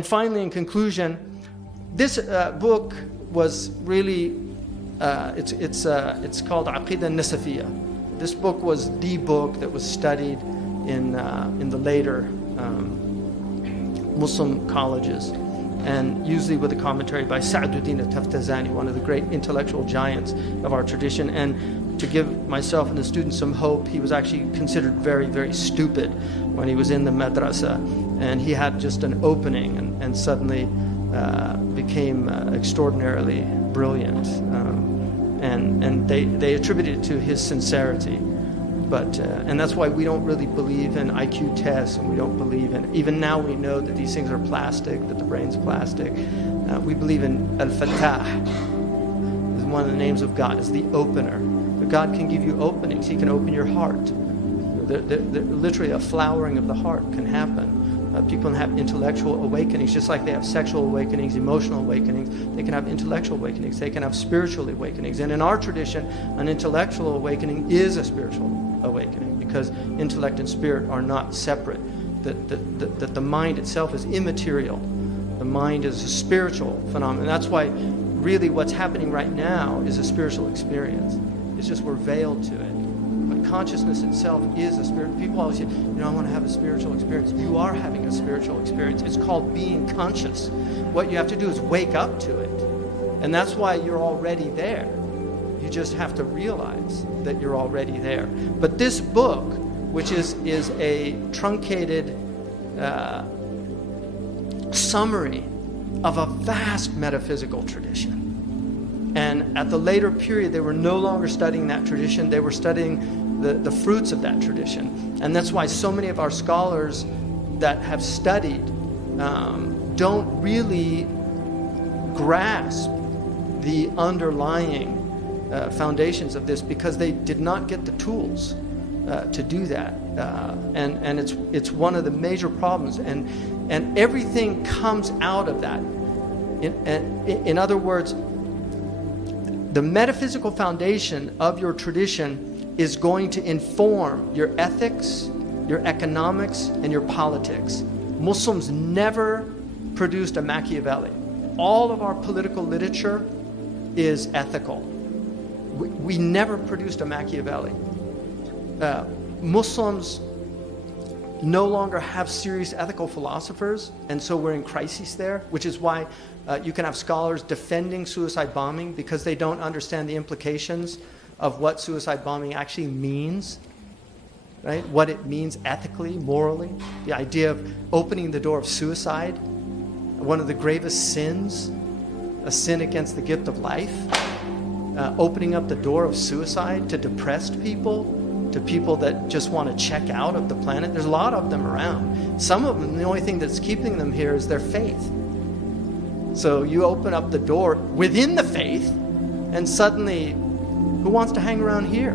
And finally, in conclusion, this book was really, it's called Aqidah Nasafiyya. This book was the book that was studied in the later Muslim colleges, and usually with a commentary by Sa'duddin al-Taftazani, one of the great intellectual giants of our tradition. And to give myself and the students some hope, he was actually considered very, very stupid when he was in the madrasa, and he had just an opening and suddenly became extraordinarily brilliant. And they attributed it to his sincerity. But, and that's why we don't really believe in IQ tests, and we don't believe in, even now we know that these things are plastic, that the brain's plastic. We believe in Al-Fattah, is one of the names of God, is the opener. But God can give you openings. He can open your heart. Literally a flowering of the heart can happen. People can have intellectual awakenings, just like they have sexual awakenings, emotional awakenings. They can have intellectual awakenings. They can have spiritual awakenings. And in our tradition, an intellectual awakening is a spiritual awakening, because intellect and spirit are not separate. That the mind itself is immaterial. The mind is a spiritual phenomenon. That's why really what's happening right now is a spiritual experience. It's just we're veiled to it. But consciousness itself is a spirit. People always say, I want to have a spiritual experience. You are having a spiritual experience. It's called being conscious. What you have to do is wake up to it. And that's why you're already there. You just have to realize that you're already there. But this book, which is a truncated summary of a vast metaphysical tradition. And at the later period, they were no longer studying that tradition. They were studying the fruits of that tradition. And that's why so many of our scholars that have studied don't really grasp the underlying foundations of this, because they did not get the tools to do that. And it's one of the major problems. And everything comes out of that. In other words, the metaphysical foundation of your tradition is going to inform your ethics, your economics, and your politics. Muslims never produced a Machiavelli. All of our political literature is ethical. We never produced a Machiavelli. Muslims no longer have serious ethical philosophers, and so we're in crisis there, which is why you can have scholars defending suicide bombing, because they don't understand the implications of what suicide bombing actually means, right? What it means ethically, morally. The idea of opening the door of suicide, one of the gravest sins, a sin against the gift of life. Opening up the door of suicide to depressed people, to people that just want to check out of the planet. There's a lot of them around. Some of them, the only thing that's keeping them here is their faith. So you open up the door within the faith, and suddenly, who wants to hang around here?